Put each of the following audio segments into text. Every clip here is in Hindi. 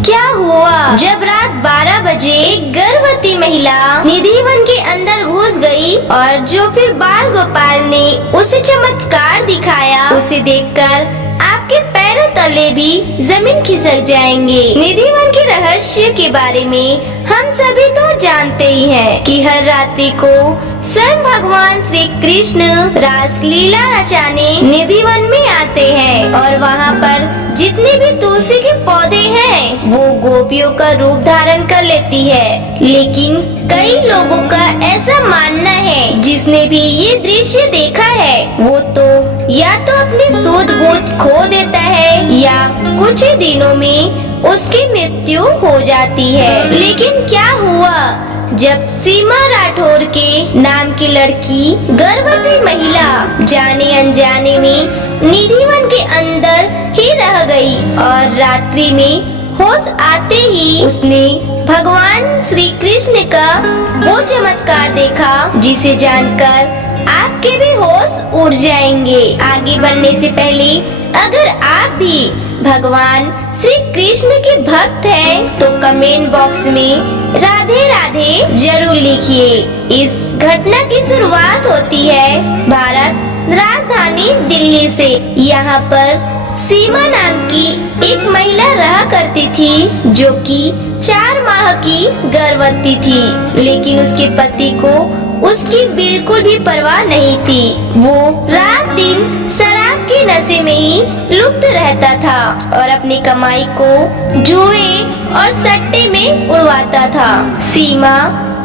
क्या हुआ जब रात 12 बजे एक गर्भवती महिला निधिवन के अंदर घुस गई और जो फिर बाल गोपाल ने उसे चमत्कार दिखाया, उसे देखकर आपके पैरों तले भी जमीन खिसक जाएंगे। निधिवन के रहस्य के बारे में हम सभी तो जानते ही हैं कि हर रात्रि को स्वयं भगवान श्री कृष्ण रासलीला रचाने निधिवन में आते हैं और वहाँ पर जितने भी तुलसी के पौधे हैं वो गोपियों का रूप धारण कर लेती है। लेकिन कई लोगों का ऐसा मानना है, जिसने भी ये दृश्य देखा है वो तो या तो अपनी सूझ बूझ खो देता है या कुछ ही दिनों में उसकी मृत्यु हो जाती है। लेकिन क्या हुआ जब सीमा राठौर के नाम की लड़की गर्भवती महिला जाने अनजाने में निधिवन के अंदर ही रह गई और रात्रि में होश आते ही उसने भगवान श्री कृष्ण का वो चमत्कार देखा, जिसे जानकर आपके भी होश उड़ जाएंगे। आगे बढ़ने से पहले अगर आप भी भगवान श्री कृष्ण के भक्त हैं तो कमेंट बॉक्स में राधे राधे जरूर लिखिए। इस घटना की शुरुआत होती है भारत राजधानी दिल्ली से। यहाँ पर सीमा नाम की एक महिला रहा करती थी जो कि 4 माह की गर्भवती थी, लेकिन उसके पति को उसकी बिल्कुल भी परवाह नहीं थी। वो रात दिन शराब के नशे में ही लुप्त रहता था और अपनी कमाई को जुए और सट्टे में उड़वाता था। सीमा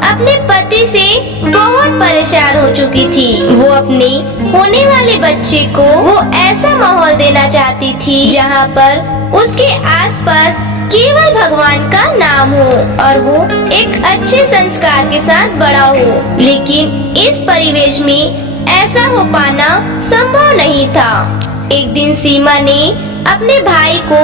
अपने पति से बहुत परेशान हो चुकी थी। वो अपने होने वाले बच्चे को वो ऐसा माहौल देना चाहती थी जहाँ पर उसके आसपास केवल भगवान का नाम हो और वो एक अच्छे संस्कार के साथ बड़ा हो। लेकिन इस परिवेश में ऐसा हो पाना संभव नहीं था। एक दिन सीमा ने अपने भाई को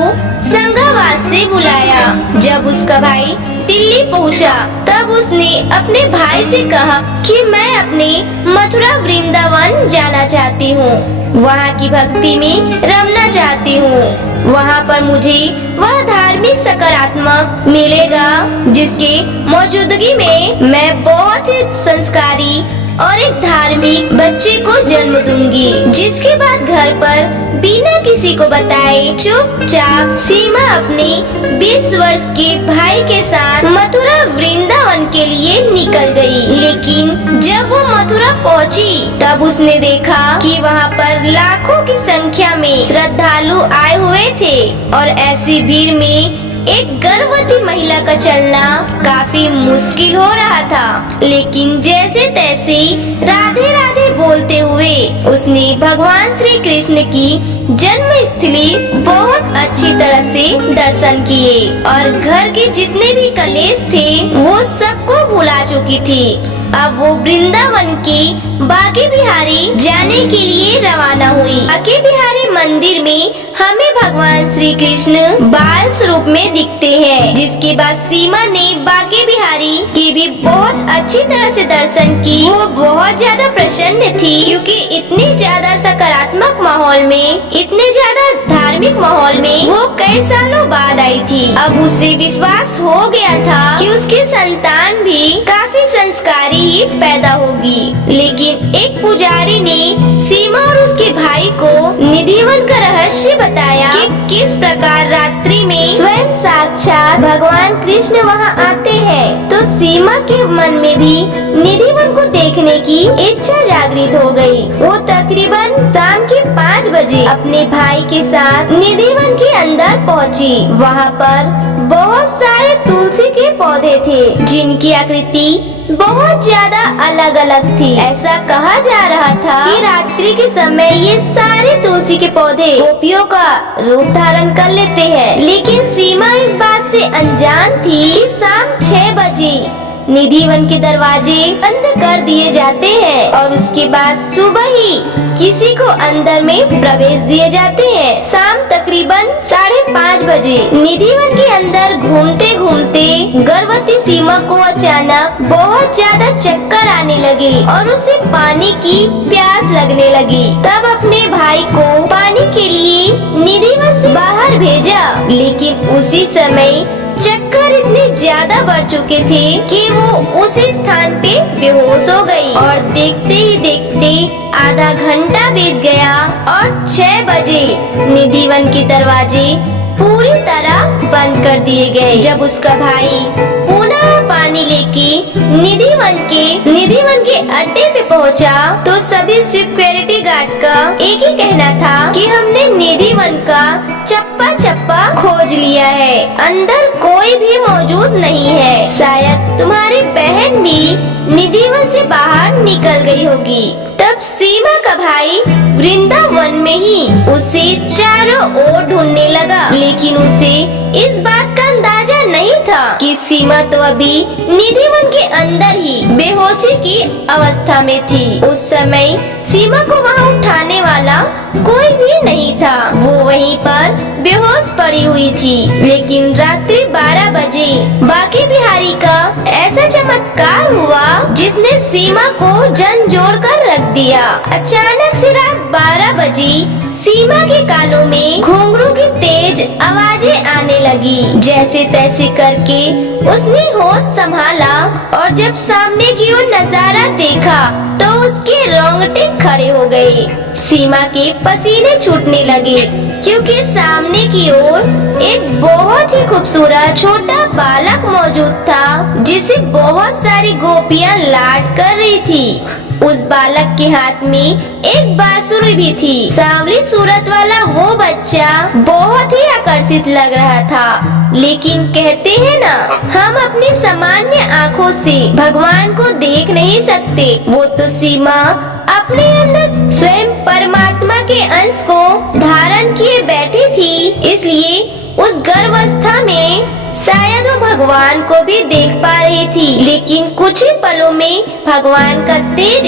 संगावास से बुलाया। जब उसका भाई दिल्ली पहुंचा, तब उसने अपने भाई से कहा कि मैं अपने मथुरा वृंदावन जाना चाहती हूँ, वहाँ की भक्ति में रमना चाहती हूँ। वहाँ पर मुझे वह धार्मिक सकारात्मक मिलेगा जिसके मौजूदगी में मैं बहुत ही संस्कारी और एक धार्मिक बच्चे को जन्म दूंगी। जिसके बाद घर पर बिना किसी को बताए चुपचाप सीमा अपने 20 वर्ष के भाई के साथ मथुरा वृंदावन के लिए निकल गई। लेकिन जब वो मथुरा पहुंची, तब उसने देखा कि वहाँ पर लाखों की संख्या में श्रद्धालु आए हुए थे और ऐसी भीड़ में एक गर्भवती महिला का चलना काफी मुश्किल हो रहा था। लेकिन जैसे तैसे राधे राधे बोलते हुए उसने भगवान श्री कृष्ण की जन्म स्थली बहुत अच्छी तरह से दर्शन किए और घर के जितने भी कलेश थे वो सबको भुला चुकी थी। अब वो वृंदावन के बांके बिहारी जाने के लिए रवाना हुई। बांके बिहारी मंदिर में हमें भगवान श्री कृष्ण बाल स्वरूप में दिखते हैं। जिसके बाद सीमा ने बांके बिहारी की भी बहुत अच्छी तरह से दर्शन की। वो बहुत ज्यादा प्रसन्न थी क्योंकि इतने ज्यादा सकारात्मक माहौल में, इतने ज्यादा धार्मिक माहौल में वो कई सालों बाद आई थी। अब उसे विश्वास हो गया था कि उसकी संतान भी काफी संस्कारी ही पैदा होगी। लेकिन एक पुजारी ने सीमा और उसके भाई को निधिवन का रहस्य बताया कि किस प्रकार रात्रि में स्वयं साक्षात भगवान कृष्ण वहां आते हैं। तो सीमा के मन में भी निधिवन को देखने की इच्छा जागृत हो गई। वो तकरीबन शाम के 5 बजे अपने भाई के साथ निधिवन के अंदर पहुंची। वहां पर बहुत सारे तुलसी के पौधे थे जिनकी आकृति बहुत ज्यादा अलग अलग थी। ऐसा कहा जा रहा था कि रात्रि के समय ये सारे तुलसी के पौधे गोपियों का रूप धारण कर लेते हैं। लेकिन सीमा इस बात से अनजान थी कि शाम 6 बजे निधिवन के दरवाजे बंद कर दिए जाते हैं और उसके बाद सुबह ही किसी को अंदर में प्रवेश दिए जाते हैं। शाम तकरीबन 5:30 बजे निधिवन के अंदर घूमते घूमते गर्भवती सीमा को अचानक बहुत ज्यादा चक्कर आने लगे और उसे पानी की प्यास लगने लगी। तब अपने भाई को पानी के लिए निधिवन से बाहर भेजा, लेकिन उसी समय चक्कर इतने ज्यादा बढ़ चुके थे कि वो उसी स्थान पे बेहोश हो गई और देखते ही देखते आधा घंटा बीत गया और 6 बजे निधिवन के दरवाजे पूरी तरह बंद कर दिए गए। जब उसका भाई पुनः पानी लेके निधिवन के अड्डे पे पहुंचा तो सभी सिक्योरिटी गार्ड का एक ही कहना था कि हमने निधिवन का चप्पा चप्पा खोज लिया है, अंदर कोई भी मौजूद नहीं है। शायद तुम्हारी बहन भी निधिवन से बाहर निकल गई होगी। तब सीमा का भाई वृंदावन में ही उसे चारों ओर ढूंढने लगा, लेकिन उसे इस बात का अंदाजा नहीं था कि सीमा तो अभी निधिवन के अंदर ही बेहोशी की अवस्था में थी। उस समय सीमा को वहाँ उठाने वाला कोई भी नहीं था, वो वहीं पर बेहोश पड़ी हुई थी। लेकिन रात्रि 12 बजे बांके बिहारी का ऐसा चमत्कार हुआ जिसने सीमा को झंझोड़ कर रख दिया। अचानक से रात 12 बजे सीमा के कानों में घुंघरू की तेज आवाजें आने लगी। जैसे तैसे करके उसने होश संभाला और जब सामने की ओर नजारा देखा तो उसके रोंगटे खड़े हो गए। सीमा के पसीने छूटने लगे क्योंकि सामने की ओर एक बहुत ही खूबसूरत छोटा बालक मौजूद था जिसे बहुत सारी गोपियां लाड कर रही थी। उस बालक के हाथ में एक बांसुरी भी थी। सांवली सूरत वाला वो बच्चा बहुत ही आकर्षित लग रहा था, लेकिन कहते हैं ना, हम अपनी सामान्य आँखों से भगवान को देख नहीं सकते। वो तो सीमा अपने अंदर स्वयं परमात्मा के अंश को धारण किए बैठी थी, इसलिए उस गर्भावस्था में शायद वो भगवान को भी देख पा रही थी। लेकिन कुछ ही पलों में भगवान का तेज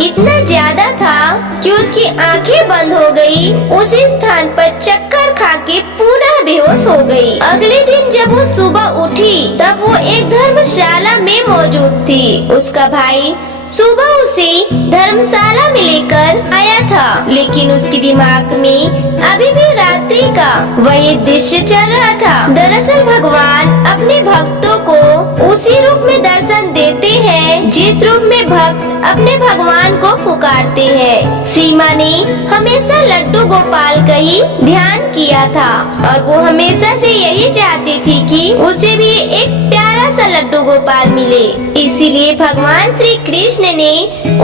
इतना ज्यादा था कि उसकी आंखें बंद हो गई। उसी स्थान पर चक्कर खा के पुनः बेहोश हो गई। अगले दिन जब वो सुबह उठी तब वो एक धर्मशाला में मौजूद थी। उसका भाई सुबह उसे धर्मशाला में लेकर आया था, लेकिन उसके दिमाग में अभी भी रात्रि का वही दृश्य चल रहा था। दरअसल भगवान अपने भक्तों को उसी रूप में दर्शन देते हैं जिस रूप में भक्त अपने भगवान को पुकारते हैं। सीमा ने हमेशा लड्डू गोपाल का ही ध्यान किया था और वो हमेशा से यही चाहती थी कि उसे भी एक प्यारा सा लड्डू गोपाल मिले। इसीलिए भगवान श्री कृष्ण ने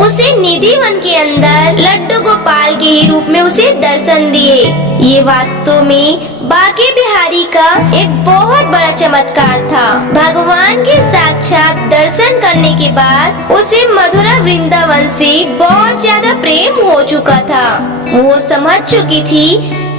उसे निधिवन के अंदर लड्डू गोपाल के ही रूप में उसे दर्शन दिए। ये वास्तव में बांके बिहारी का एक बहुत बड़ा चमत्कार था। भगवान के साक्षात दर्शन करने के बाद उसे मथुरा वृंदावन से बहुत ज्यादा प्रेम हो चुका था। वो समझ चुकी थी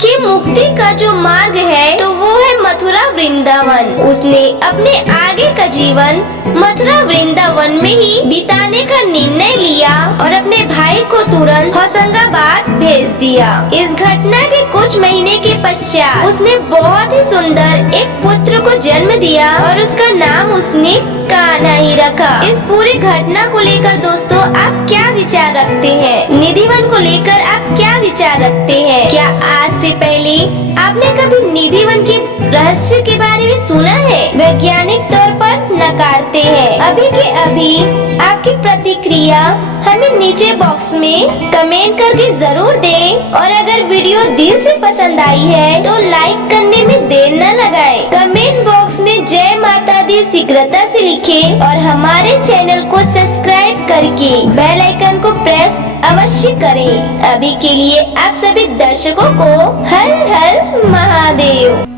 कि मुक्ति का जो मार्ग है तो वो है मथुरा वृंदावन। उसने अपने आगे का जीवन मथुरा वृंदावन में ही बिताने का निर्णय लिया और अपने भाई को तुरंत होशंगाबाद भेज दिया। इस घटना के कुछ महीने के पश्चात उसने बहुत ही सुंदर एक पुत्र को जन्म दिया और उसका नाम उसने कान्हा ही रखा। इस पूरी घटना को लेकर दोस्तों आप क्या विचार रखते हैं? निधिवन को लेकर आप क्या विचार रखते हैं? क्या आज से पहले आपने कभी निधिवन के रहस्य के बारे में सुना है? वैज्ञानिक तौर पर नकारते हैं। अभी के अभी आपकी प्रतिक्रिया हमें नीचे बॉक्स में कमेंट करके जरूर दें और अगर वीडियो दिल से पसंद आई है तो लाइक करने में देर न लगाएं। कमेंट बॉक्स में जय माता दी शीघ्रता से लिखें और हमारे चैनल को सब्सक्राइब करके बेल आइकन को प्रेस अवश्य करें। अभी के लिए आप सभी दर्शकों को हर हर महादेव।